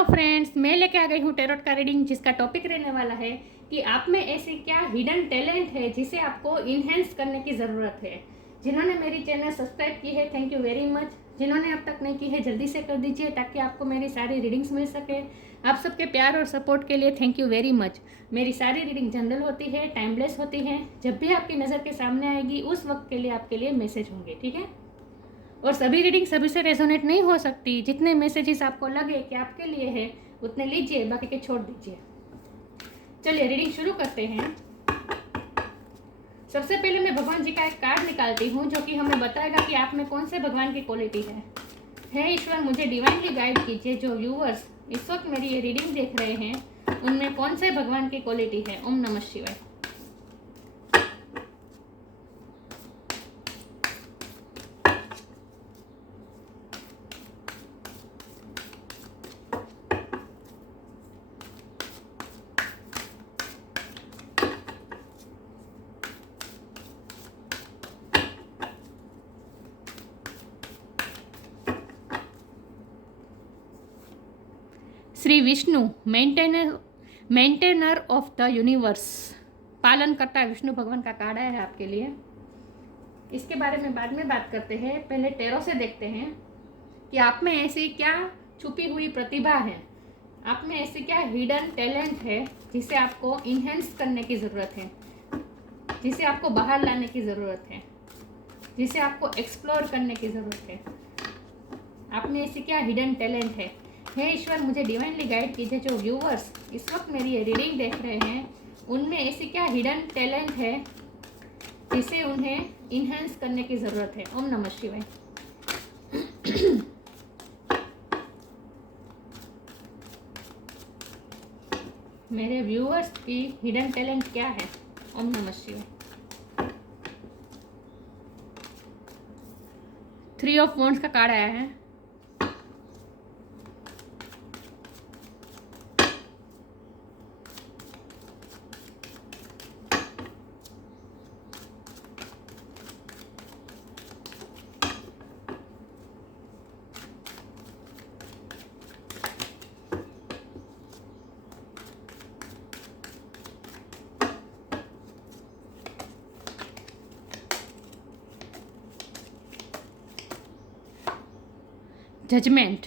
Hello friends, मैं लेके आ गई हूँ टेरोट का रीडिंग, जिसका टॉपिक रहने वाला है कि आप में ऐसे क्या हिडन टैलेंट है जिसे आपको इन्हेंस करने की ज़रूरत है। जिन्होंने मेरी चैनल सब्सक्राइब की है, थैंक यू वेरी मच। जिन्होंने अब तक नहीं की है, जल्दी से कर दीजिए ताकि आपको मेरी सारी रीडिंग्स मिल सके। आप सबके प्यार और सपोर्ट के लिए थैंक यू वेरी मच। मेरी सारी रीडिंग जनरल होती है, टाइमलेस होती है। जब भी आपकी नज़र के सामने आएगी उस वक्त के लिए आपके लिए मैसेज होंगे, ठीक है। और सभी रीडिंग सभी से रेजोनेट नहीं हो सकती। जितने मैसेजेस आपको लगे कि आपके लिए है उतने लीजिए, बाकी के छोड़ दीजिए। चलिए रीडिंग शुरू करते हैं। सबसे पहले मैं भगवान जी का एक कार्ड निकालती हूँ जो कि हमें बताएगा कि आप में कौन से भगवान की क्वालिटी है। हे ईश्वर, मुझे डिवाइनली गाइड कीजिए। जो व्यूअर्स इस वक्त मेरी ये रीडिंग देख रहे हैं उनमें कौन से भगवान की क्वालिटी है। ओम नमः शिवाय। Shri Vishnu, maintainer of the universe, पालन करता विष्णु भगवान का कार्ड आया है आपके लिए। इसके बारे में बाद में बात करते हैं। पहले टेरो से देखते हैं कि आप में ऐसी क्या छुपी हुई प्रतिभा है, आप में ऐसी क्या हिडन टैलेंट है जिसे आपको इन्हेंस करने की ज़रूरत है, जिसे आपको बाहर लाने की ज़रूरत है, जिसे आपको एक्सप्लोर करने की ज़रूरत है। आप में ऐसी क्या हिडन टैलेंट है। हे ईश्वर, मुझे डिवाइनली गाइड कीजिए। जो व्यूवर्स इस वक्त मेरी ये रीडिंग देख रहे हैं उनमें ऐसी क्या हिडन टैलेंट है जिसे उन्हें इन्हेंस करने की ज़रूरत है। ओम नमः शिवाय। मेरे व्यूअर्स की हिडन टैलेंट क्या है। ओम नमः शिवाय। 3 ऑफ वॉन्ड्स का कार्ड आया है। Judgement,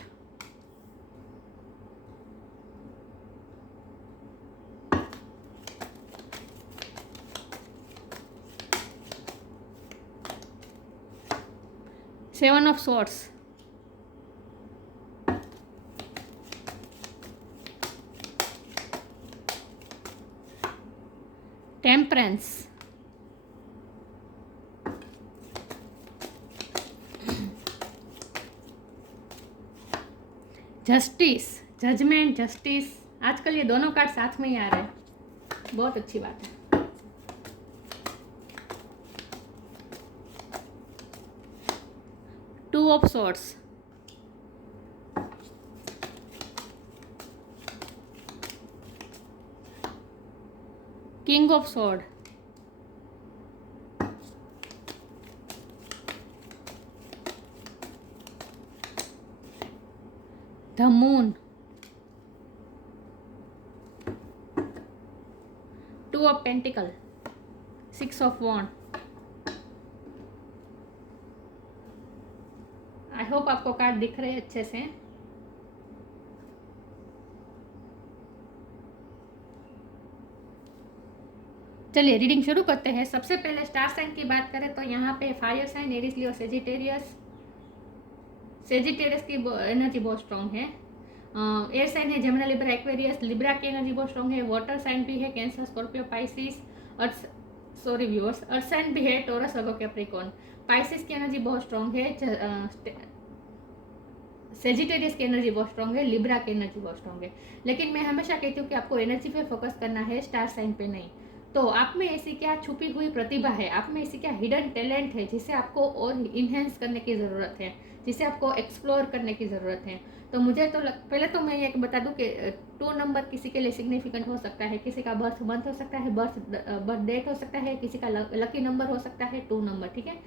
seven of swords, temperance, justice, judgement, justice. आजकल ये दोनों कार्ड साथ में ही आ रहे हैं, बहुत अच्छी बात है। Two of swords, king of sword, the moon, two of pentacle, 6 of wand. I hope आपको कार्ड दिख रहे हैं अच्छे से। चलिए रीडिंग शुरू करते हैं। सबसे पहले स्टार साइन की बात करें तो यहाँ पे fire sign, Aries, Leo, Sagittarius. Sagittarius की एनर्जी बहुत स्ट्रॉन्ग है। एयर साइन है जेमिनी, लिब्रा, एक्वेरियस। लिब्रा की एनर्जी बहुत स्ट्रॉन्ग है। वाटर साइन भी है, Cancer, Scorpio, Pisces. Earth sorry viewers, earth sign भी है, टोरस, वर्गो, कैप्रिकॉर्न। पाइसिस की एनर्जी बहुत स्ट्रॉन्ग है। सेजिटेरियस की एनर्जी बहुत स्ट्रॉन्ग है। लिब्रा की एनर्जी बहुत स्ट्रॉन्ग है। लेकिन मैं हमेशा कहती हूँ कि आपको एनर्जी पे फोकस करना है, स्टार साइन पे नहीं। तो आप में ऐसी क्या छुपी हुई प्रतिभा है, आप में ऐसी क्या हिडन टैलेंट है जिसे आपको और इन्हेंस करने की ज़रूरत है, जिसे आपको एक्सप्लोर करने की ज़रूरत है। तो मुझे तो पहले तो मैं ये बता दूं कि 2 नंबर किसी के लिए सिग्निफिकेंट हो सकता है, किसी का बर्थ मंथ हो सकता है, बर्थ डेट हो सकता है, किसी का लकी नंबर हो सकता है 2 नंबर, ठीक है।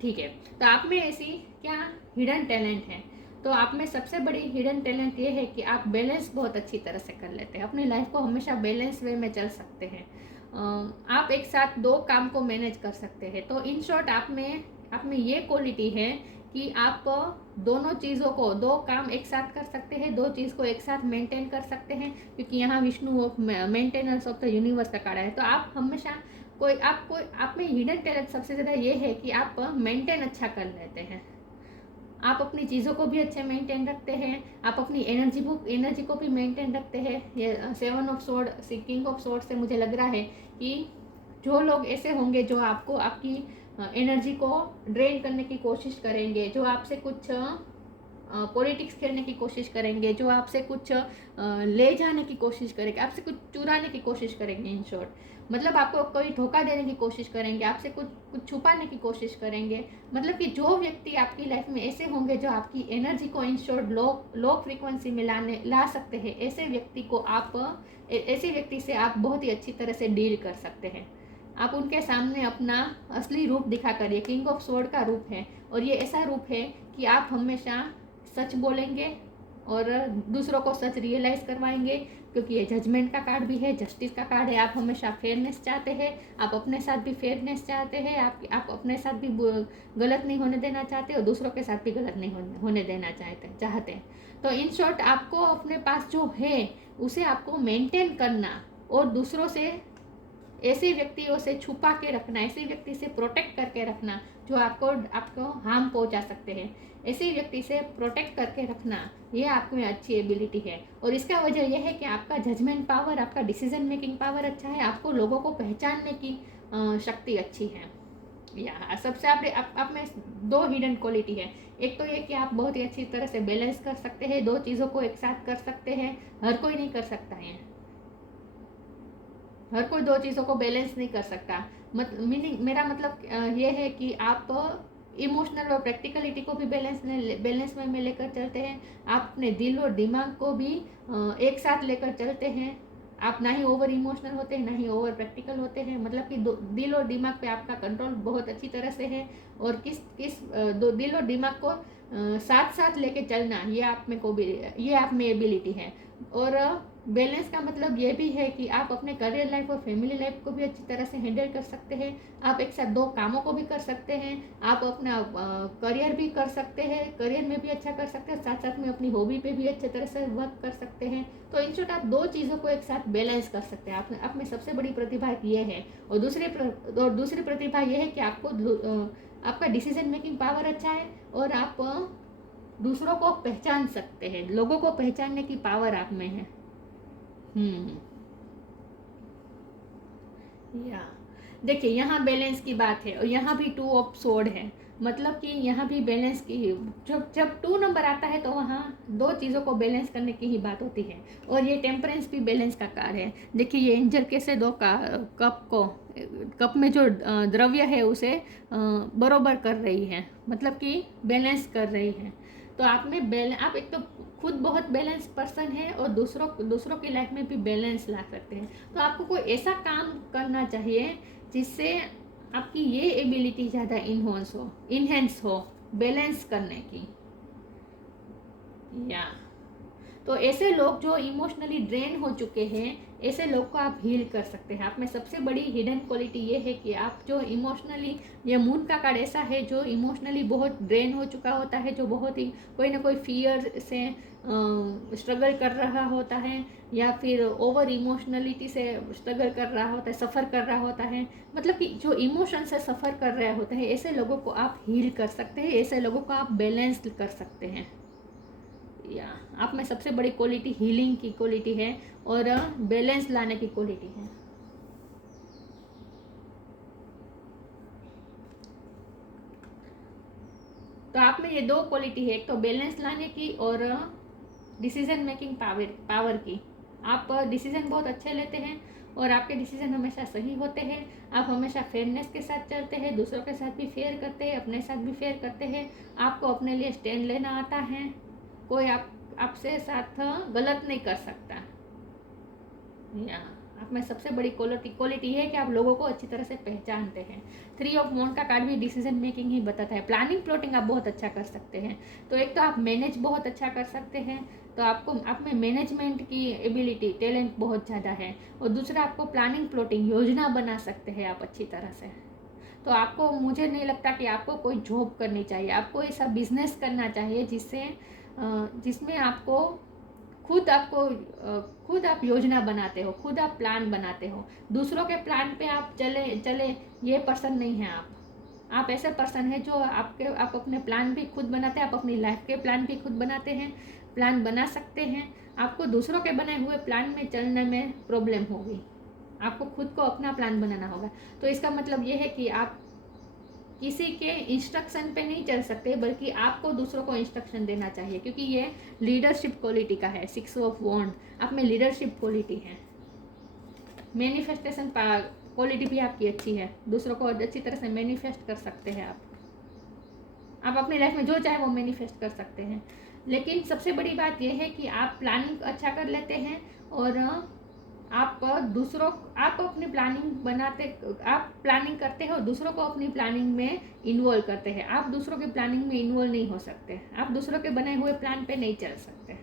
ठीक है, तो आप में ऐसी क्या हिडन टैलेंट है। तो आप में सबसे बड़ी हिडन टैलेंट ये है कि आप बैलेंस बहुत अच्छी तरह से कर लेते हैं, अपनी लाइफ को हमेशा बैलेंस वे में चल सकते हैं। आप एक साथ दो काम को मैनेज कर सकते हैं। तो इन शॉर्ट आप में ये क्वालिटी है कि आप दोनों चीज़ों को, दो काम एक साथ कर सकते हैं, दो चीज़ को एक साथ मेंटेन कर सकते हैं, क्योंकि यहाँ Vishnu maintenance of the universe का कार्ड है। तो आप हमेशा आप में हिडन टैलेंट सबसे ज़्यादा ये है कि आप मेंटेन अच्छा कर लेते हैं। आप अपनी चीज़ों को भी अच्छे मेंटेन रखते हैं, आप अपनी एनर्जी को भी मेंटेन रखते हैं। ये 7 of sword, king of sword से मुझे लग रहा है कि जो लोग ऐसे होंगे जो आपको आपकी एनर्जी को ड्रेन करने की कोशिश करेंगे, जो आपसे कुछ पॉलिटिक्स खेलने की कोशिश करेंगे, जो आपसे कुछ ले जाने की कोशिश करेंगे, आपसे कुछ चुराने की कोशिश करेंगे, इन शॉर्ट मतलब आपको कोई धोखा देने की कोशिश करेंगे, आपसे कुछ छुपाने की कोशिश करेंगे। मतलब कि जो व्यक्ति आपकी लाइफ में ऐसे होंगे जो आपकी एनर्जी को इन शॉर्ट लो फ्रीक्वेंसी में ला सकते हैं, ऐसे व्यक्ति से आप बहुत ही अच्छी तरह से डील कर सकते हैं। आप उनके सामने अपना असली रूप दिखाकर, ये किंग ऑफ स्वॉर्ड का रूप है और ये ऐसा रूप है कि आप हमेशा सच बोलेंगे और दूसरों को सच रियलाइज करवाएंगे, क्योंकि ये जजमेंट का कार्ड भी है, जस्टिस का कार्ड है। आप हमेशा फेयरनेस चाहते हैं, आप अपने साथ भी फेयरनेस चाहते हैं, आप अपने साथ भी गलत नहीं होने देना चाहते और दूसरों के साथ भी गलत नहीं होने देना चाहते हैं। तो इन शॉर्ट आपको अपने पास जो है उसे आपको मेंटेन करना और दूसरों से, ऐसे व्यक्तियों से छुपा के रखना, ऐसे व्यक्ति से प्रोटेक्ट करके रखना जो आपको हार्म पहुंचा सकते हैं, ऐसे व्यक्ति से प्रोटेक्ट करके रखना, ये आप में अच्छी एबिलिटी है। और इसका वजह यह है कि आपका जजमेंट पावर, आपका डिसीजन मेकिंग पावर अच्छा है, आपको लोगों को पहचानने की शक्ति अच्छी है। या सबसे आप में दो हिडन क्वालिटी है। एक तो ये कि आप बहुत ही अच्छी तरह से बैलेंस कर सकते हैं, दो चीज़ों को एक साथ कर सकते हैं। हर कोई नहीं कर सकता है, हर कोई दो चीज़ों को बैलेंस नहीं कर सकता। मीनिंग मेरा मतलब ये है कि आप इमोशनल और प्रैक्टिकलिटी को भी बैलेंस में लेकर चलते हैं। आप अपने दिल और दिमाग को भी एक साथ लेकर चलते हैं। आप ना ही ओवर इमोशनल होते हैं, ना ही ओवर प्रैक्टिकल होते हैं। मतलब कि दिल और दिमाग पे आपका कंट्रोल बहुत अच्छी तरह से है। और दिल और दिमाग को साथ साथ लेके चलना, ये आप में एबिलिटी है। और बैलेंस का मतलब ये भी है कि आप अपने करियर लाइफ और फैमिली लाइफ को भी अच्छी तरह से हैंडल कर सकते हैं। आप एक साथ दो कामों को भी कर सकते हैं, आप अपना करियर भी कर सकते हैं, करियर में भी अच्छा कर सकते हैं, साथ साथ में अपनी हॉबी पे भी अच्छे तरह से वर्क कर सकते हैं। तो इन शॉर्ट आप दो चीज़ों को एक साथ बैलेंस कर सकते हैं। आप में सबसे बड़ी प्रतिभा ये है। और दूसरी प्रतिभा ये है कि आपका डिसीजन मेकिंग पावर अच्छा है और आप दूसरों को पहचान सकते हैं, लोगों को पहचानने की पावर आप में है। या देखिए, यहाँ बैलेंस की बात है और यहाँ भी 2 ऑफ स्वॉर्ड है। मतलब कि यहाँ भी बैलेंस की, जब 2 नंबर आता है तो वहाँ दो चीज़ों को बैलेंस करने की ही बात होती है। और ये टेम्परेंस भी बैलेंस का कार्य है। देखिए, ये एंजल कैसे कप में जो द्रव्य है उसे बरोबर कर रही है, मतलब कि बैलेंस कर रही है। तो आप एक तो खुद बहुत बैलेंस पर्सन है और दूसरों की लाइफ में भी बैलेंस ला सकते हैं। तो आपको कोई ऐसा काम करना चाहिए जिससे आपकी ये एबिलिटी ज़्यादा इन्हेंस हो बैलेंस करने की। या तो ऐसे लोग जो इमोशनली ड्रेन हो चुके हैं, ऐसे लोग को आप हील कर सकते हैं। आप में सबसे बड़ी हिडन क्वालिटी ये है कि आप जो इमोशनली, ये मून का कार्ड ऐसा है जो इमोशनली बहुत ड्रेन हो चुका होता है, जो बहुत ही कोई ना कोई फियर से स्ट्रगल कर रहा होता है, या फिर ओवर इमोशनलिटी से स्ट्रगल कर रहा होता है, सफ़र कर रहा होता है। मतलब कि जो इमोशन से सफ़र कर रहे होते हैं, ऐसे लोगों को आप हील कर सकते हैं, ऐसे लोगों को आप बैलेंस कर सकते हैं। या आप में सबसे बड़ी क्वालिटी हीलिंग की क्वालिटी है और बैलेंस लाने की क्वालिटी है। तो आप में ये दो क्वालिटी है, एक तो बैलेंस लाने की और डिसीजन मेकिंग पावर की। आप डिसीजन बहुत अच्छे लेते हैं और आपके डिसीजन हमेशा सही होते हैं। आप हमेशा फेयरनेस के साथ चलते हैं, दूसरों के साथ भी फेयर करते हैं, अपने साथ भी फेयर करते हैं। आपको अपने लिए स्टैंड लेना आता है, कोई आपसे साथ गलत नहीं कर सकता। या आप में सबसे बड़ी क्वालिटी है कि आप लोगों को अच्छी तरह से पहचानते हैं। 3 ऑफ वांड का कार्ड भी डिसीजन मेकिंग ही बताता है। प्लानिंग प्लॉटिंग आप बहुत अच्छा कर सकते हैं। तो एक तो आप मैनेज बहुत अच्छा कर सकते हैं, तो आपको आप में मैनेजमेंट की एबिलिटी टैलेंट बहुत ज़्यादा है। और दूसरा आपको प्लानिंग प्लॉटिंग योजना बना सकते हैं आप अच्छी तरह से। तो आपको, मुझे नहीं लगता कि आपको कोई जॉब करनी चाहिए, आपको ऐसा बिजनेस करना चाहिए जिसमें आपको खुद आप योजना बनाते हो, खुद आप प्लान बनाते हो। दूसरों के प्लान पे आप चले ये पर्सन नहीं है आप ऐसे पर्सन है जो आप अपने प्लान भी खुद बनाते हैं, आप अपनी लाइफ के प्लान भी खुद बनाते हैं, प्लान बना सकते हैं। आपको दूसरों के बनाए हुए प्लान में चलने में प्रॉब्लम होगी, आपको खुद को अपना प्लान बनाना होगा। तो इसका मतलब ये है कि आप किसी के इंस्ट्रक्शन पे नहीं चल सकते, बल्कि आपको दूसरों को इंस्ट्रक्शन देना चाहिए, क्योंकि ये लीडरशिप क्वालिटी का है। 6 ऑफ वॉन्ड आप में लीडरशिप क्वालिटी है। मैनिफेस्टेशन क्वालिटी भी आपकी अच्छी है, दूसरों को अच्छी तरह से मैनिफेस्ट कर सकते हैं आप अपनी लाइफ में जो चाहे वो मैनिफेस्ट कर सकते हैं। लेकिन सबसे बड़ी बात यह है कि आप प्लानिंग अच्छा कर लेते हैं, और आप अपनी प्लानिंग बनाते, आप प्लानिंग करते हो, दूसरों को अपनी प्लानिंग में इन्वॉल्व करते हैं। आप दूसरों की प्लानिंग में इन्वॉल्व नहीं हो सकते, आप दूसरों के बनाए हुए प्लान पे नहीं चल सकते।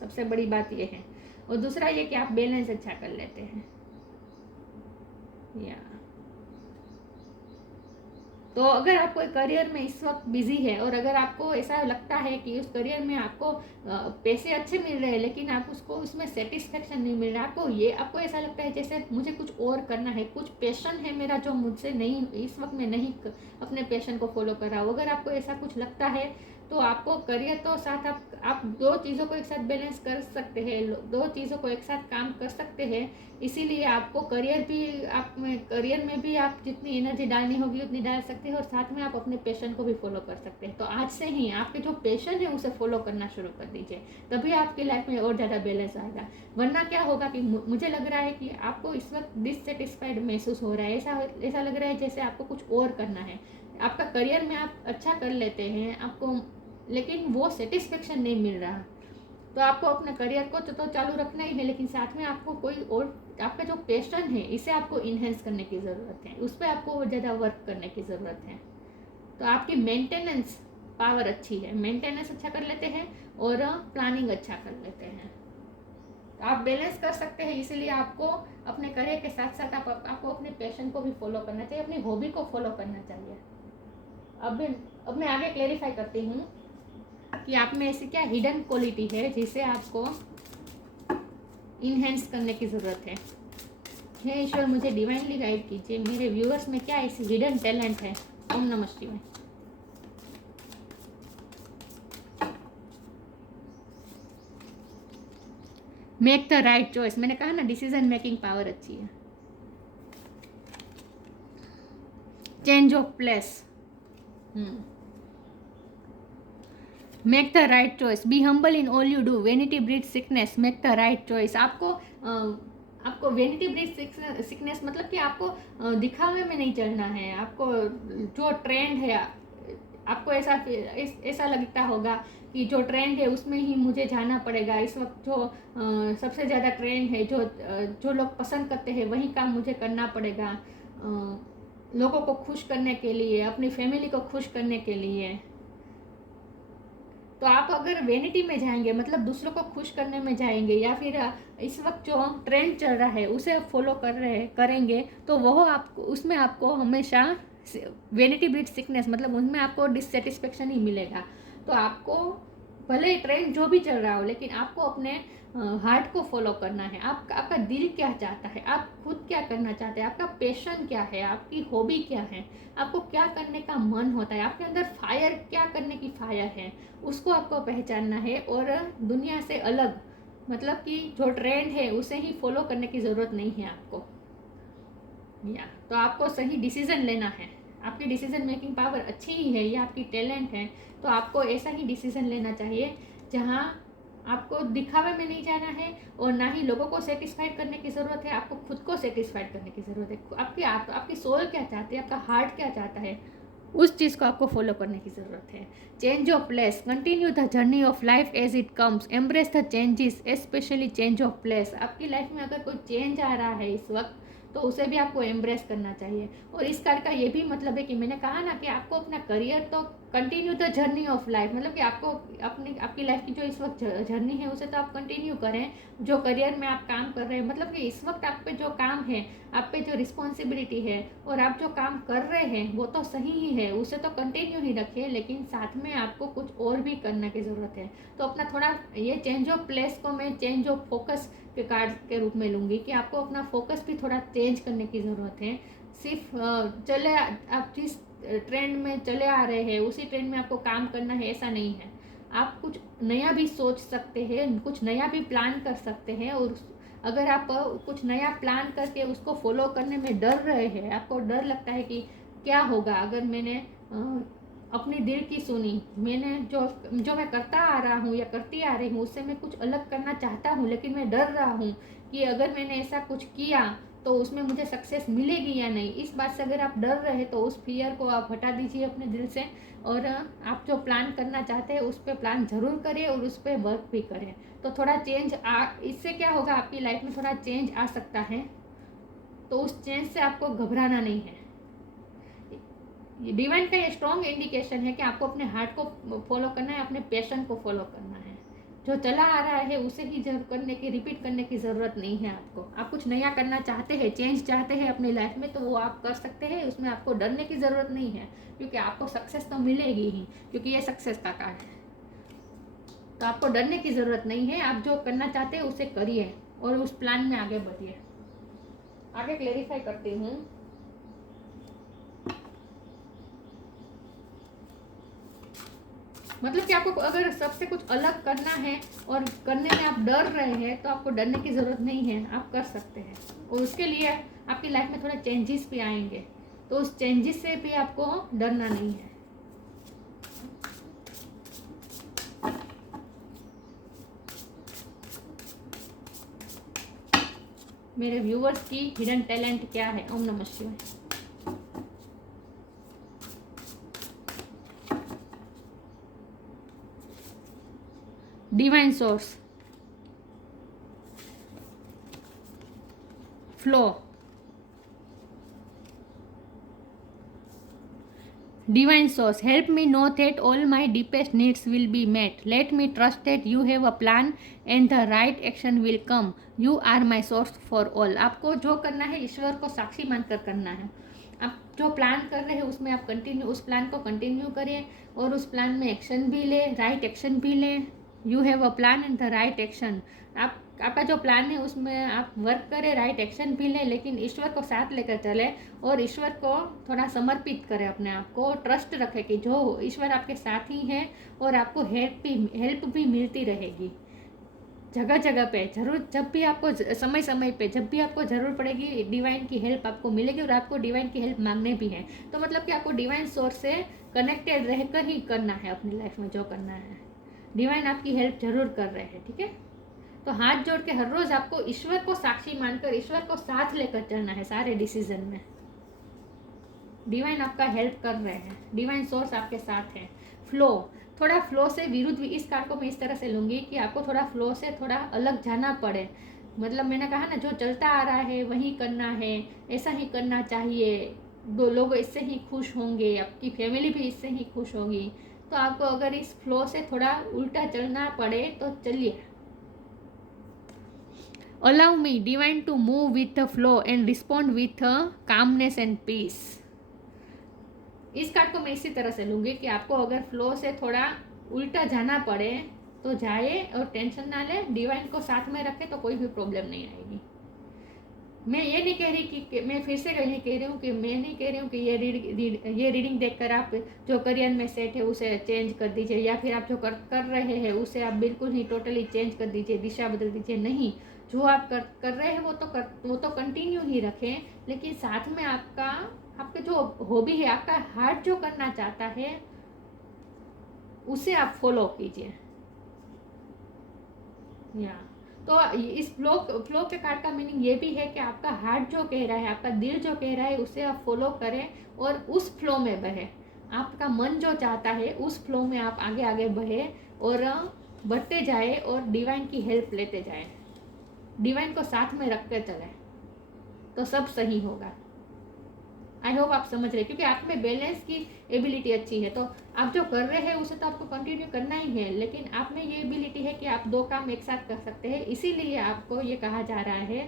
सबसे बड़ी बात यह है। और दूसरा ये कि आप बैलेंस अच्छा कर लेते हैं। या तो अगर आप कोई करियर में इस वक्त बिजी है, और अगर आपको ऐसा लगता है कि उस करियर में आपको पैसे अच्छे मिल रहे हैं, लेकिन आप उसमें सेटिस्फेक्शन नहीं मिल रहा, आपको ऐसा लगता है जैसे मुझे कुछ और करना है, कुछ पैशन है मेरा जो मुझसे नहीं, इस वक्त मैं नहीं अपने पैशन को फॉलो कर रहा हूँ। अगर आपको ऐसा कुछ लगता है, तो आपको करियर तो साथ आप दो चीज़ों को एक साथ बैलेंस कर सकते हैं, दो चीज़ों को एक साथ काम कर सकते हैं। इसीलिए आपको करियर में भी आप जितनी एनर्जी डालनी होगी उतनी डाल सकते हैं, और साथ में आप अपने पैशन को भी फॉलो कर सकते हैं। तो आज से ही आपके जो पैशन है उसे फॉलो करना शुरू कर दीजिए, तभी आपकी लाइफ में और ज़्यादा बैलेंस आएगा। वरना क्या होगा कि मुझे लग रहा है कि आपको इस वक्त डिससेटिस्फाइड महसूस हो रहा है, ऐसा लग रहा है जैसे आपको कुछ और करना है। आपका करियर में आप अच्छा कर लेते हैं आपको, लेकिन वो सेटिस्फेक्शन नहीं मिल रहा। तो आपको अपने करियर को तो चालू रखना ही है, लेकिन साथ में आपको कोई और, आपका जो पैशन है इसे आपको इन्हेंस करने की ज़रूरत है, उस पर आपको ज़्यादा वर्क करने की ज़रूरत है। तो आपकी मेंटेनेंस पावर अच्छी है, मेंटेनेंस अच्छा कर लेते हैं और प्लानिंग अच्छा कर लेते हैं, तो आप बैलेंस कर सकते हैं। इसीलिए आपको अपने करियर के साथ साथ आपको अपने पैशन को भी फॉलो करना चाहिए, अपनी हॉबी को फॉलो करना चाहिए। अब मैं आगे क्लेरिफाई करती हूँ कि आप में ऐसी क्या हिडन क्वालिटी है जिसे आपको इन्हेंस करने की ज़रूरत है। हे ईश्वर, मुझे डिवाइनली गाइड कीजिए, मेरे व्यूअर्स में क्या ऐसी हिडन टैलेंट है। ओम नमः शिवाय। मेक द राइट चॉइस, मैंने कहा ना डिसीजन मेकिंग पावर अच्छी है। Change of place, make the right choice, be humble in all you do, vanity breed sickness, make the right choice. आपको वेनिटी ब्रीड सिकनेस मतलब कि आपको दिखावे में नहीं चलना है। आपको जो ट्रेंड है, आपको ऐसा लगता होगा कि जो ट्रेंड है उसमें ही मुझे जाना पड़ेगा। इस वक्त जो सबसे ज़्यादा ट्रेंड है, जो लोग पसंद करते हैं वही काम मुझे करना पड़ेगा, लोगों को खुश करने के लिए, अपनी फैमिली को खुश करने के लिए। तो आप अगर वेनिटी में जाएंगे, मतलब दूसरों को खुश करने में जाएंगे, या फिर इस वक्त जो ट्रेंड चल रहा है उसे फॉलो करेंगे, तो उसमें आपको हमेशा वेनिटी ब्रीड सिकनेस, मतलब उसमें आपको डिससेटिस्फेक्शन ही मिलेगा। तो आपको भले ट्रेंड जो भी चल रहा हो, लेकिन आपको अपने हार्ट को फॉलो करना है। आपका दिल क्या चाहता है, आप खुद क्या करना चाहते हैं, आपका पैशन क्या है, आपकी हॉबी क्या है, आपको क्या करने का मन होता है, आपके अंदर फायर, क्या करने की फायर है, उसको आपको पहचानना है। और दुनिया से अलग, मतलब कि जो ट्रेंड है उसे ही फॉलो करने की ज़रूरत नहीं है आपको। तो आपको सही डिसीजन लेना है। आपकी डिसीजन मेकिंग पावर अच्छी ही है, ये आपकी टैलेंट है। तो आपको ऐसा ही डिसीजन लेना चाहिए जहाँ आपको दिखावे में नहीं जाना है, और ना ही लोगों को सेटिस्फाइड करने की ज़रूरत है, आपको खुद को सेटिस्फाइड करने की ज़रूरत है। आपकी सोल क्या चाहती है, आपका हार्ट क्या चाहता है, उस चीज़ को आपको फॉलो करने की ज़रूरत है। Change of place, continue the journey of life as it comes, embrace the changes, specially change of place. आपकी लाइफ में अगर कोई चेंज आ रहा है इस वक्त, तो उसे भी आपको एम्ब्रेस करना चाहिए। और इस कार्ड का ये भी मतलब है कि मैंने कहा ना कि आपको अपना करियर तो continue the journey of life, मतलब कि आपको आपकी लाइफ की जो इस वक्त जर्नी है उसे तो आप कंटिन्यू करें। जो करियर में आप काम कर रहे हैं, मतलब कि इस वक्त आप पे जो काम है, आप पे जो रिस्पॉन्सिबिलिटी है और आप जो काम कर रहे हैं वो तो सही ही है, उसे तो कंटिन्यू ही रखिए, लेकिन साथ में आपको कुछ और भी करने की ज़रूरत है। तो अपना थोड़ा ये चेंज ऑफ प्लेस को मैं चेंज ऑफ फोकस के कार्ड के रूप में लूँगी कि आपको अपना फोकस भी थोड़ा चेंज करने की ज़रूरत है। सिर्फ चले आप जिस ट्रेंड में चले आ रहे हैं उसी ट्रेंड में आपको काम करना है, ऐसा नहीं है। आप कुछ नया भी सोच सकते हैं, कुछ नया भी प्लान कर सकते हैं। और अगर आप कुछ नया प्लान करके उसको फॉलो करने में डर रहे हैं, आपको डर लगता है कि क्या होगा अगर मैंने अपनी दिल की सुनी, मैंने जो मैं करता आ रहा हूँ या करती आ रही हूँ उससे मैं कुछ अलग करना चाहता हूँ, लेकिन मैं डर रहा हूँ कि अगर मैंने ऐसा कुछ किया तो उसमें मुझे सक्सेस मिलेगी या नहीं। इस बात से अगर आप डर रहे तो उस फियर को आप हटा दीजिए अपने दिल से, और आप जो प्लान करना चाहते हैं उस पर प्लान ज़रूर करें और उस पर वर्क भी करें। तो थोड़ा चेंज इससे क्या होगा, आपकी लाइफ में थोड़ा चेंज आ सकता है। तो उस चेंज से आपको घबराना नहीं है। डिवाइन का ये स्ट्रॉन्ग इंडिकेशन है कि आपको अपने हार्ट को फॉलो करना है, अपने पैशन को फॉलो करना है। जो चला आ रहा है उसे ही रिपीट करने की ज़रूरत नहीं है आपको। आप कुछ नया करना चाहते हैं, चेंज चाहते हैं अपनी लाइफ में, तो वो आप कर सकते हैं। उसमें आपको डरने की ज़रूरत नहीं है, क्योंकि आपको सक्सेस तो मिलेगी ही, क्योंकि ये सक्सेस का कार्ड है। तो आपको डरने की ज़रूरत नहीं है। आप जो करना चाहते हैं उसे करिए और उस प्लान में आगे बढ़िए। आगे क्लेरिफाई करती हूँ। मतलब कि आपको अगर सबसे कुछ अलग करना है और करने में आप डर रहे हैं, तो आपको डरने की ज़रूरत नहीं है, आप कर सकते हैं। और उसके लिए आपकी लाइफ में थोड़े चेंजेस भी आएंगे, तो उस चेंजेस से भी आपको डरना नहीं है। मेरे व्यूवर्स की हिडन टैलेंट क्या है? ओम नमः शिवाय। Divine source, flow, divine source, help me know that all my deepest needs will be met. Let me trust that you have a plan and the right action will come. You are my source for all. आपको जो करना है ईश्वर को साक्षी मानकर करना है। आप जो प्लान कर रहे हैं उसमें आप उस प्लान को कंटिन्यू करिए और उस प्लान में एक्शन भी ले, राइट एक्शन भी ले। You have a plan and the right action. आपका जो प्लान है उसमें आप वर्क करें, राइट एक्शन भी लें, लेकिन ईश्वर को साथ लेकर चले और ईश्वर को थोड़ा समर्पित करें अपने आप को। ट्रस्ट रखें कि जो ईश्वर आपके साथ ही है और आपको हेल्प भी मिलती रहेगी जगह जगह पे। जरूर जब भी आपको समय समय पे जब भी आपको ज़रूर पड़ेगी डिवाइन की हेल्प आपको मिलेगी, और आपको डिवाइन की हेल्प मांगने भी है। तो मतलब कि आपको डिवाइन सोर्स से कनेक्टेड रहकर ही करना है अपनी लाइफ में जो करना है। डिवाइन आपकी हेल्प जरूर कर रहे हैं, ठीक है। तो हाथ जोड़ के हर रोज़ आपको ईश्वर को साक्षी मानकर ईश्वर को साथ लेकर चलना है सारे डिसीजन में। डिवाइन आपका हेल्प कर रहे हैं, डिवाइन सोर्स आपके साथ है। फ्लो, थोड़ा फ्लो से विरुद्ध भी इस कार्ड को मैं इस तरह से लूँगी कि आपको थोड़ा फ्लो से थोड़ा अलग जाना पड़े। मतलब मैंने कहा ना, जो चलता आ रहा है वही करना है, ऐसा ही करना चाहिए, दो लोग इससे ही खुश होंगे, आपकी फैमिली भी इससे ही खुश होगी। तो आपको अगर इस फ्लो से थोड़ा उल्टा चलना पड़े तो चलिए। Allow me divine to move with the flow and respond with calmness and peace. इस कार्ड को मैं इसी तरह से लूँगी कि आपको अगर फ्लो से थोड़ा उल्टा जाना पड़े तो जाए और टेंशन ना ले, डिवाइन को साथ में रखे तो कोई भी प्रॉब्लम नहीं आएगी। मैं ये नहीं कह रही कि मैं फिर से नहीं कह रही हूँ कि मैं नहीं कह रही हूँ कि ये रीडिंग देखकर आप जो करियर में सेट है उसे चेंज कर दीजिए, या फिर आप जो कर रहे हैं उसे आप बिल्कुल ही टोटली चेंज कर दीजिए, दिशा बदल दीजिए। नहीं, जो आप कर रहे हैं वो तो कंटिन्यू ही रखें, लेकिन साथ में आपका जो हॉबी है, आपका हार्ट जो करना चाहता है उसे आप फॉलो कीजिए। या तो इस फ्लो के कार्ड का मीनिंग ये भी है कि आपका हार्ट जो कह रहा है, आपका दिल जो कह रहा है उसे आप फॉलो करें और उस फ्लो में बहे। आपका मन जो चाहता है उस फ्लो में आप आगे आगे बढ़े और बढ़ते जाए और डिवाइन की हेल्प लेते जाए, डिवाइन को साथ में रखते चले, तो सब सही होगा। आई होप आप समझ रहे, क्योंकि आप में बैलेंस की एबिलिटी अच्छी है, तो आप जो कर रहे हैं उसे तो आपको कंटिन्यू करना ही है, लेकिन आप में ये एबिलिटी है कि आप 2 काम एक साथ कर सकते हैं। इसीलिए आपको ये कहा जा रहा है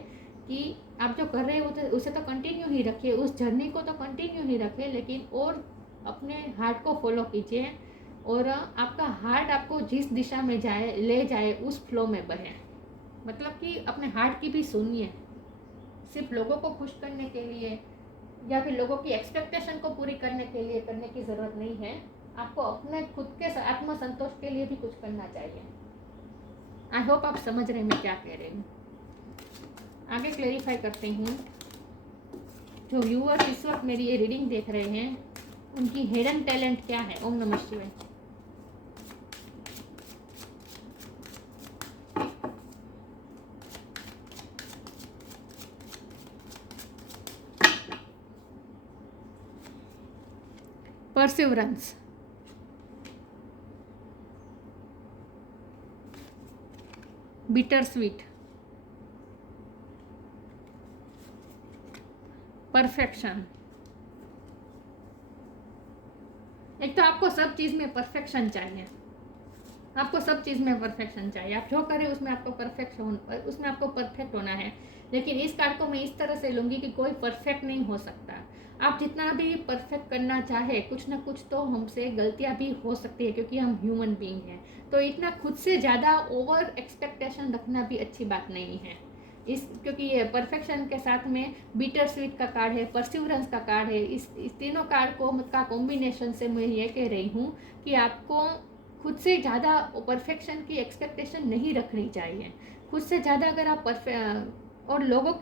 कि आप जो कर रहे हैं उसे तो कंटिन्यू ही रखिए, उस जर्नी को तो कंटिन्यू ही रखिए, लेकिन और अपने हार्ट को फॉलो कीजिए और आपका हार्ट आपको जिस दिशा में जाए ले जाए उस फ्लो में बहे। मतलब कि अपने हार्ट की भी सुनिए, सिर्फ लोगों को खुश करने के लिए या फिर लोगों की एक्सपेक्टेशन को पूरी करने के लिए करने की ज़रूरत नहीं है। आपको अपने खुद के आत्मसंतोष के लिए भी कुछ करना चाहिए। आई होप आप समझ रहे हैं मैं क्या कह रही हूँ। आगे क्लेरिफाई करते हूँ। जो व्यूअर्स इस वक्त मेरी ये रीडिंग देख रहे हैं उनकी हिडन टैलेंट क्या है। ओम नमः शिवाय। Perseverance, bitter sweet, perfection. एक तो आपको सब चीज़ में परफेक्शन चाहिए, आपको सब चीज़ में परफेक्शन चाहिए। आप जो करें उसमें आपको उसमें आपको परफेक्ट होना है। लेकिन इस कार्ड को मैं इस तरह से लूँगी कि कोई परफेक्ट नहीं हो सकता। आप जितना भी परफेक्ट करना चाहे, कुछ ना कुछ तो हमसे गलतियाँ भी हो सकती है, क्योंकि हम ह्यूमन बीइंग हैं। तो इतना खुद से ज़्यादा ओवर एक्सपेक्टेशन रखना भी अच्छी बात नहीं है। क्योंकि ये परफेक्शन के साथ में बीटर स्वीट का कार्ड है, परसिवरेंस का कार्ड है। इस तीनों कार्ड का कॉम्बिनेशन से मैं ये कह रही हूँ कि आपको खुद से ज़्यादा परफेक्शन की एक्सपेक्टेशन नहीं रखनी चाहिए। खुद से ज़्यादा अगर आप और लोगों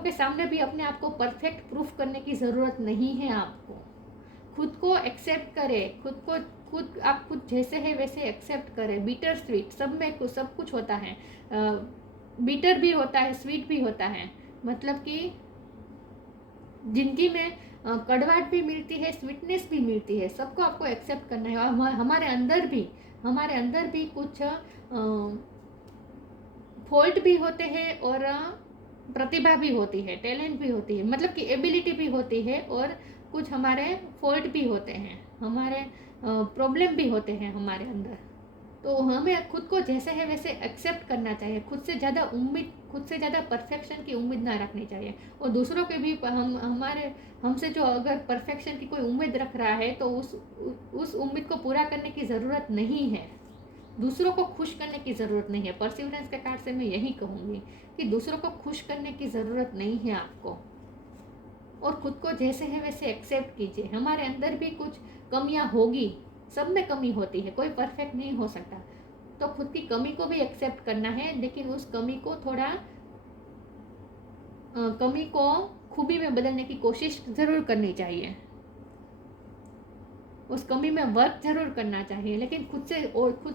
के सामने भी अपने आप को परफेक्ट प्रूफ करने की ज़रूरत नहीं है। आपको खुद को एक्सेप्ट करें, आप खुद जैसे है वैसे एक्सेप्ट करें। बीटर स्वीट, सब में सब कुछ होता है। बीटर भी होता है, स्वीट भी होता है। मतलब कि जिंदगी में कड़वाहट भी मिलती है, स्वीटनेस भी मिलती है। सबको आपको एक्सेप्ट करना है। और हमारे अंदर भी कुछ फॉल्ट भी होते हैं और प्रतिभा भी होती है, टैलेंट भी होती है, मतलब कि एबिलिटी भी होती है, और कुछ हमारे फॉल्ट भी होते हैं, हमारे प्रॉब्लम भी होते हैं हमारे अंदर। तो हमें खुद को जैसे है वैसे एक्सेप्ट करना चाहिए। खुद से ज़्यादा परफेक्शन की उम्मीद ना रखनी चाहिए। और दूसरों के भी हमसे जो अगर परफेक्शन की कोई उम्मीद रख रहा है तो उस उम्मीद को पूरा करने की ज़रूरत नहीं है। दूसरों को खुश करने की ज़रूरत नहीं है। परसिवरेंस के कार्ड से मैं यही कहूँगी कि दूसरों को खुश करने की ज़रूरत नहीं है आपको, और खुद को जैसे है वैसे एक्सेप्ट कीजिए। हमारे अंदर भी कुछ कमियां होगी, सब में कमी होती है, कोई परफेक्ट नहीं हो सकता। तो खुद की कमी को भी एक्सेप्ट करना है, लेकिन उस कमी को खूबी में बदलने की कोशिश ज़रूर करनी चाहिए। उस कमी में वर्क जरूर करना चाहिए, लेकिन खुद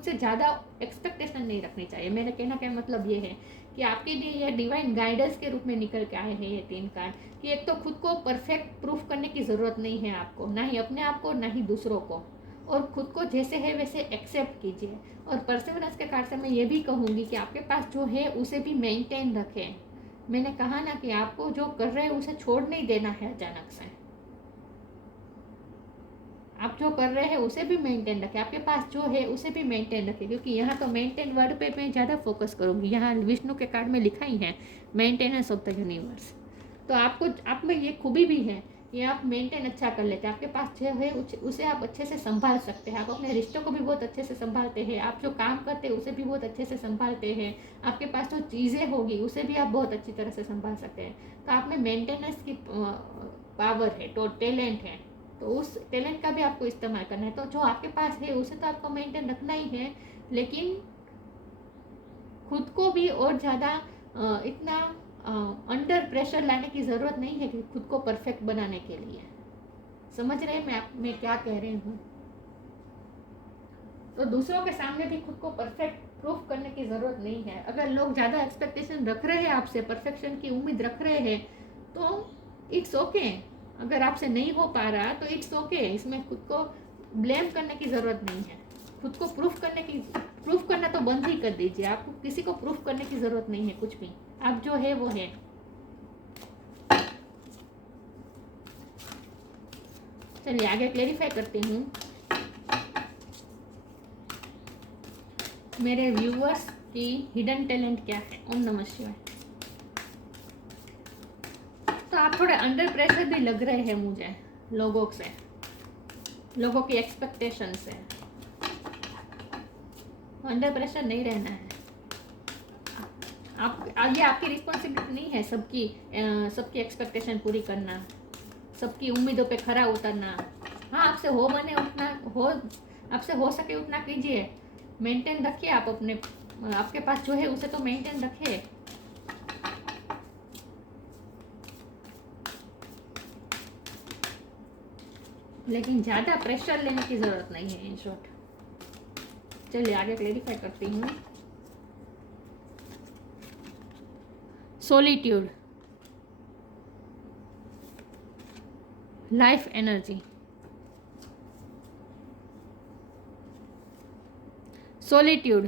से ज़्यादा एक्सपेक्टेशन नहीं रखनी चाहिए। मेरा कहना का मतलब ये है कि आपके लिए यह डिवाइन गाइडेंस के रूप में निकल के आए हैं ये 3 कार्ड, कि एक तो खुद को परफेक्ट प्रूफ करने की ज़रूरत नहीं है आपको, ना ही अपने आप को ना ही दूसरों को, और खुद को जैसे है वैसे एक्सेप्ट कीजिए। और परसिवरेंस के कार्ड से मैं ये भी कहूँगी कि आपके पास जो है उसे भी मेंटेन रखें। मैंने कहा ना कि आपको जो कर रहे हैं उसे छोड़ नहीं देना है अचानक से। आप जो कर रहे हैं उसे भी मेंटेन रखें, आपके पास जो है उसे भी मेंटेन रखें, क्योंकि यहाँ तो मेंटेन वर्ड पे मैं ज़्यादा फोकस करूँगी। यहाँ विष्णु के कार्ड में लिखा ही है मेंटेनेंस ऑफ द यूनिवर्स। तो आप में ये खूबी भी है कि आप मेंटेन अच्छा कर लेते हैं। आपके पास जो है उसे आप अच्छे से संभाल सकते हैं। आप अपने रिश्तों को भी बहुत अच्छे से संभालते हैं। आप जो काम करते हैं उसे भी बहुत अच्छे से संभालते हैं। आपके पास जो चीज़ें होगी उसे भी आप बहुत अच्छी तरह से संभाल सकते हैं। तो आप में मेंटेनेंस की पावर है, तो टैलेंट है, तो उस टैलेंट का भी आपको इस्तेमाल करना है। तो जो आपके पास है उसे तो आपको मेंटेन रखना ही है, लेकिन खुद को भी और ज़्यादा इतना अंडर प्रेशर लाने की ज़रूरत नहीं है कि खुद को परफेक्ट बनाने के लिए। समझ रहे हैं मैं क्या कह रही हूँ। तो दूसरों के सामने भी खुद को परफेक्ट प्रूफ करने की ज़रूरत नहीं है। अगर लोग ज़्यादा एक्सपेक्टेशन रख रहे हैं आपसे, परफेक्शन की उम्मीद रख रहे हैं, तो इट्स ओके। अगर आपसे नहीं हो पा रहा तो इट्स ओके, इसमें खुद को ब्लेम करने की ज़रूरत नहीं है। खुद को प्रूफ करना तो बंद ही कर दीजिए। आपको किसी को प्रूफ करने की ज़रूरत नहीं है कुछ भी। आप जो है वो है। चलिए आगे क्लेरिफाई करती हूँ। मेरे व्यूअर्स की हिडन टैलेंट क्या है। ओम नमः शिवाय। तो आप थोड़े अंडर प्रेशर भी लग रहे हैं मुझे लोगों से, लोगों की एक्सपेक्टेशन से। अंडर प्रेशर नहीं रहना है। ये आपकी रिस्पॉन्सिबिलिटी नहीं है सबकी एक्सपेक्टेशन पूरी करना, सबकी उम्मीदों पे खरा उतरना। हाँ, आपसे आपसे हो सके उतना कीजिए, मेंटेन रखिए। आप आपके पास जो है उसे तो मेंटेन रखिए। लेकिन ज़्यादा प्रेशर लेने की ज़रूरत नहीं है इन शॉर्ट। चलिए आगे क्लेरिफाई करती हूँ। Solitude, life energy. Solitude.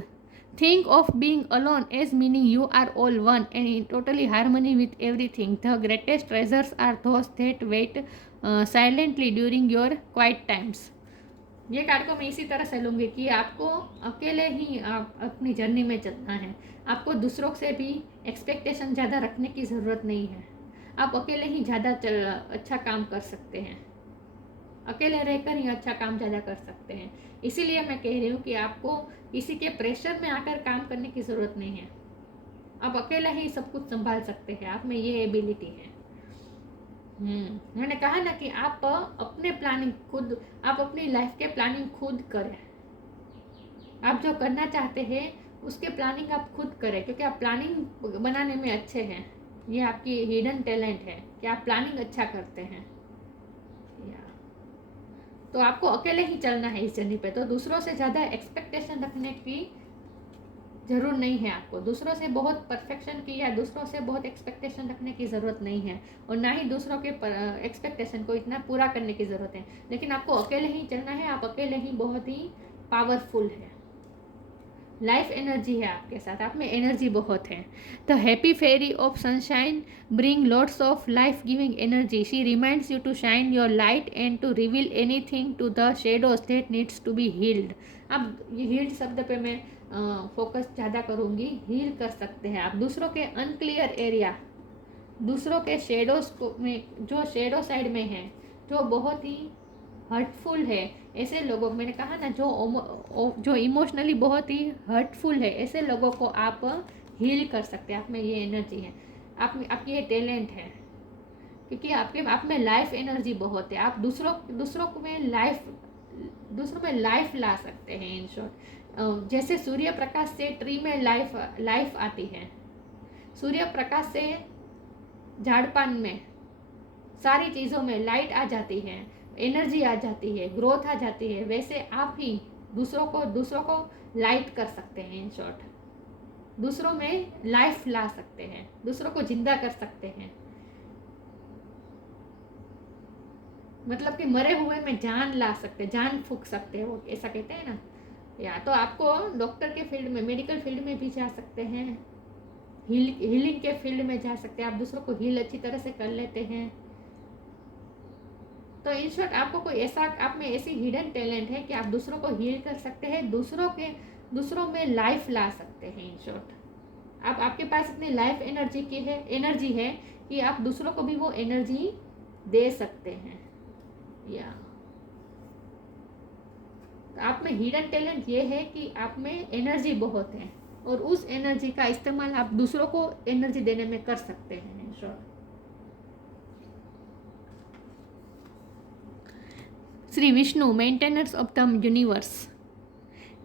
Think of being alone as meaning you are all one and in totally harmony with everything. The greatest treasures are those that wait silently during your quiet times. ये card को मैं इसी तरह से लूँगी कि आपको अकेले ही आप अपनी जर्नी में चलना है। आपको दूसरों से भी एक्सपेक्टेशन ज़्यादा रखने की ज़रूरत नहीं है। आप अकेले ही ज़्यादा अच्छा काम कर सकते हैं। अकेले रहकर ही अच्छा काम ज़्यादा कर सकते हैं। इसीलिए मैं कह रही हूँ कि आपको किसी के प्रेशर में आकर काम करने की ज़रूरत नहीं है। आप अकेला ही सब कुछ संभाल सकते हैं। आप में ये एबिलिटी है। मैंने कहा ना कि आप अपनी लाइफ के प्लानिंग खुद करें। आप जो करना चाहते हैं उसके प्लानिंग आप खुद करें, क्योंकि आप प्लानिंग बनाने में अच्छे हैं। ये आपकी हिडन टैलेंट है कि आप प्लानिंग अच्छा करते हैं। तो आपको अकेले ही चलना है इस जर्नी पे। तो दूसरों से ज़्यादा एक्सपेक्टेशन रखने की ज़रूर नहीं है। आपको दूसरों से बहुत परफेक्शन की या दूसरों से बहुत एक्सपेक्टेशन रखने की ज़रूरत नहीं है, और ना ही दूसरों के एक्सपेक्टेशन को इतना पूरा करने की ज़रूरत है। लेकिन आपको अकेले ही चलना है। आप अकेले ही बहुत ही पावरफुल है। लाइफ एनर्जी है आपके साथ। आप में एनर्जी बहुत है। The happy fairy of sunshine bring lots of life giving energy. She reminds you to shine your light and to reveal anything to the shadows that needs to be healed. अब ये heeled शब्द पे मैं focus ज़्यादा करूँगी। Heal कर सकते हैं आप दूसरों के अनक्लियर एरिया, दूसरों के शेडोज को में, जो शेडो साइड में है, जो बहुत ही हर्टफुल है। ऐसे लोगों, मैंने कहा ना, जो इमोशनली बहुत ही हर्टफुल है, ऐसे लोगों को आप हील कर सकते हैं। आप में ये एनर्जी है। आपकी ये टैलेंट है, क्योंकि आप में लाइफ एनर्जी बहुत है। आप दूसरों में लाइफ ला सकते हैं। इन शॉर्ट, जैसे सूर्य प्रकाश से ट्री में लाइफ आती है, सूर्य प्रकाश से झाड़पान में, सारी चीज़ों में लाइट आ जाती है, एनर्जी आ जाती है, ग्रोथ आ जाती है। वैसे आप ही दूसरों को लाइट कर सकते हैं। इन शॉर्ट, दूसरों में लाइफ ला सकते हैं, दूसरों को जिंदा कर सकते हैं। मतलब कि मरे हुए में जान ला सकते, जान फूंक सकते हैं, वो ऐसा कहते हैं ना। या तो आपको डॉक्टर के फील्ड में, मेडिकल फील्ड में भी जा सकते हैं, हीलिंग के फील्ड में जा सकते हैं। आप दूसरों को हील अच्छी तरह से कर लेते हैं। तो इन शॉर्ट, आप में ऐसी हिडन टैलेंट है कि आप दूसरों को हील कर सकते हैं, दूसरों में लाइफ ला सकते हैं। इन शॉर्ट, आपके पास इतनी लाइफ एनर्जी है कि आप दूसरों को भी वो एनर्जी दे सकते हैं। या तो आप में हिडन टैलेंट ये है कि आप में एनर्जी बहुत है, और उस एनर्जी का इस्तेमाल आप दूसरों को एनर्जी देने में कर सकते हैं। In short, Shri Vishnu, maintainers of the universe,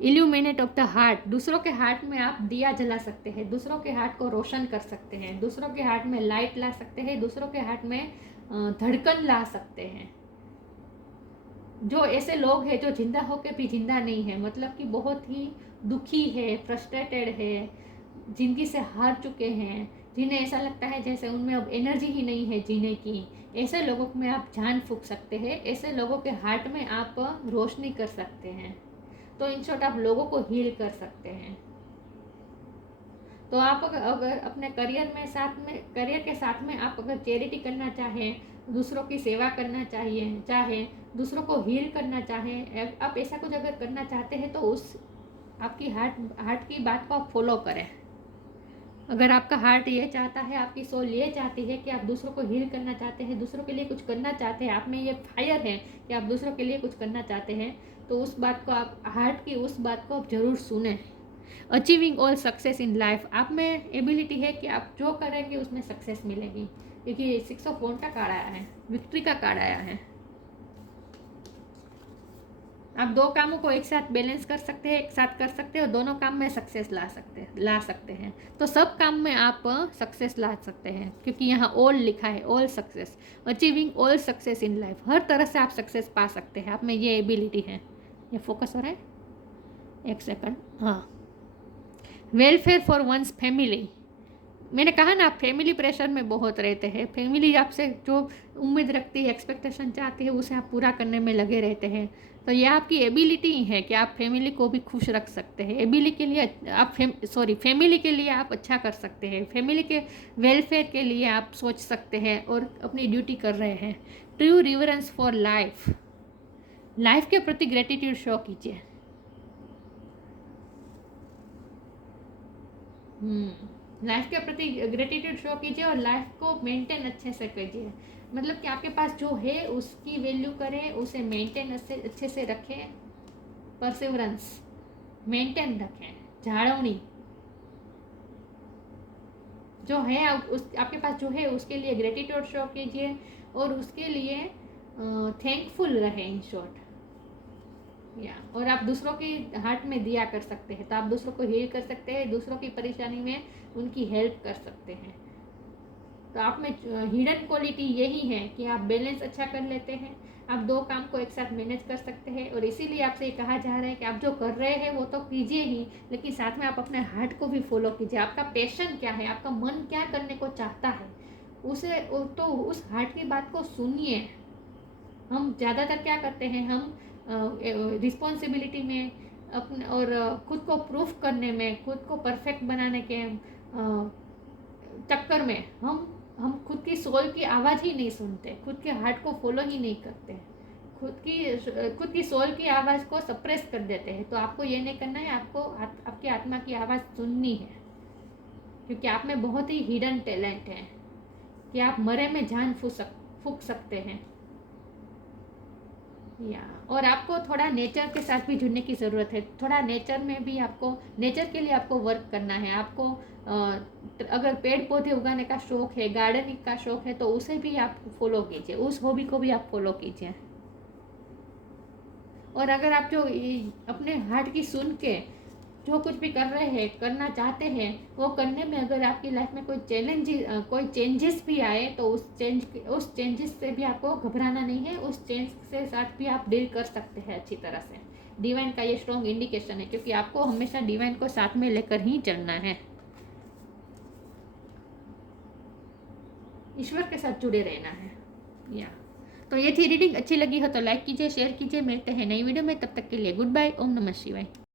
illuminate of the heart. दूसरों के हार्ट में आप दिया जला सकते हैं, दूसरों के हार्ट को रोशन कर सकते हैं, दूसरों के हार्ट में लाइट ला सकते हैं, दूसरों के हार्ट में धड़कन ला सकते हैं। जो ऐसे लोग हैं जो जिंदा होकर भी जिंदा नहीं है, मतलब कि बहुत ही दुखी है, फ्रस्ट्रेटेड है, जिंदगी से हार चुके हैं, जिन्हें ऐसा लगता है जैसे उनमें अब एनर्जी ही नहीं है जीने की, ऐसे लोगों में आप जान फूंक सकते हैं, ऐसे लोगों के हार्ट में आप रोशनी कर सकते हैं। तो इन शॉर्ट आप लोगों को हील कर सकते हैं। तो आप अगर अपने करियर के साथ में आप अगर चैरिटी करना चाहें, दूसरों की सेवा करना चाहे दूसरों को हील करना चाहें, आप ऐसा कुछ अगर करना चाहते हैं तो उस आपकी हार्ट की बात को आप फॉलो करें। अगर आपका हार्ट ये चाहता है, आपकी सोल ये चाहती है कि आप दूसरों को हील करना चाहते हैं, दूसरों के लिए कुछ करना चाहते हैं, आप में ये फायर है कि आप दूसरों के लिए कुछ करना चाहते हैं, तो उस बात को आप हार्ट की उस बात को आप जरूर सुने। Achieving all success in life, आप में एबिलिटी है कि आप जो करेंगे उसमें सक्सेस मिलेगी, क्योंकि 6 ऑफ वॉन्ड का कार्ड आया है, विक्ट्री का कार्ड आया है। आप दो कामों को एक साथ बैलेंस कर सकते हैं, एक साथ कर सकते हैं और दोनों काम में सक्सेस ला सकते हैं। तो सब काम में आप सक्सेस ला सकते हैं, क्योंकि यहाँ ऑल लिखा है, all success, achieving all success in life, हर तरह से आप सक्सेस पा सकते हैं, आप में ये एबिलिटी है। ये फोकस हो रहा है, एक सेकंड, हाँ। वेलफेयर फॉर वंस फैमिली, मैंने कहा ना आप फैमिली प्रेशर में बहुत रहते हैं, फैमिली आपसे जो उम्मीद रखती है, एक्सपेक्टेशन चाहती है, उसे आप पूरा करने में लगे रहते हैं। तो ये आपकी एबिलिटी है कि आप फैमिली को भी खुश रख सकते हैं। फैमिली के लिए आप अच्छा कर सकते हैं, फैमिली के वेलफेयर के लिए आप सोच सकते हैं और अपनी ड्यूटी कर रहे हैं। True reverence for life, life के प्रति ग्रेटिट्यूड शो कीजिए। लाइफ के प्रति ग्रेटिट्यूड शो कीजिए और लाइफ को मेंटेन अच्छे से कीजिए। मतलब कि आपके पास जो है उसकी वैल्यू करें, उसे मेंटेन अच्छे से रखें, परसिवरेंस मेंटेन रखें, जाळवणी जो है आपके पास जो है उसके लिए ग्रेटिट्यूड शो कीजिए और उसके लिए थैंकफुल रहे इन शॉर्ट। और आप दूसरों की हार्ट में दिया कर सकते हैं, तो आप दूसरों को हील कर सकते हैं, दूसरों की परेशानी में उनकी हेल्प कर सकते हैं। तो आप में हिडन क्वालिटी यही है कि आप बैलेंस अच्छा कर लेते हैं, आप दो काम को एक साथ मैनेज कर सकते हैं। और इसीलिए आपसे ये कहा जा रहा है कि आप जो कर रहे हैं वो तो कीजिए ही, लेकिन साथ में आप अपने हार्ट को भी फॉलो कीजिए। आपका पैशन क्या है, आपका मन क्या करने को चाहता है, तो उस हार्ट की बात को सुनिए। हम ज़्यादातर क्या करते हैं, हम रिस्पॉन्सिबिलिटी में अपने और खुद को प्रूफ करने में, खुद को परफेक्ट बनाने के चक्कर में हम खुद की सोल की आवाज़ ही नहीं सुनते, खुद के हार्ट को फॉलो ही नहीं करते, खुद की सोल की आवाज़ को सप्रेस कर देते हैं। तो आपको ये नहीं करना है, आपको आपकी आत्मा की आवाज़ सुननी है, क्योंकि आप में बहुत ही हिडन टैलेंट है कि आप मरे में जान फूंक सकते हैं। और आपको थोड़ा नेचर के साथ भी जुड़ने की ज़रूरत है। थोड़ा नेचर में भी नेचर के लिए आपको वर्क करना है। आपको अगर पेड़ पौधे उगाने का शौक है, गार्डनिंग का शौक है, तो उसे भी आप फॉलो कीजिए, उस हॉबी को भी आप फॉलो कीजिए। और अगर आप जो अपने हार्ट की सुन के जो कुछ भी कर रहे हैं, करना चाहते हैं, वो करने में अगर आपकी लाइफ में कोई चेंजेस भी आए, तो उस चेंजेस से भी आपको घबराना नहीं है, उस चेंज से साथ भी आप डील कर सकते हैं अच्छी तरह से। डिवाइन का ये स्ट्रॉन्ग इंडिकेशन है, क्योंकि आपको हमेशा डिवाइन को साथ में लेकर ही चलना है, ईश्वर के साथ जुड़े रहना है। तो ये थी रीडिंग, अच्छी लगी हो तो लाइक कीजिए, शेयर कीजिए। मिलते हैं नई वीडियो में, तब तक के लिए गुड बाय, ओम नमः शिवाय।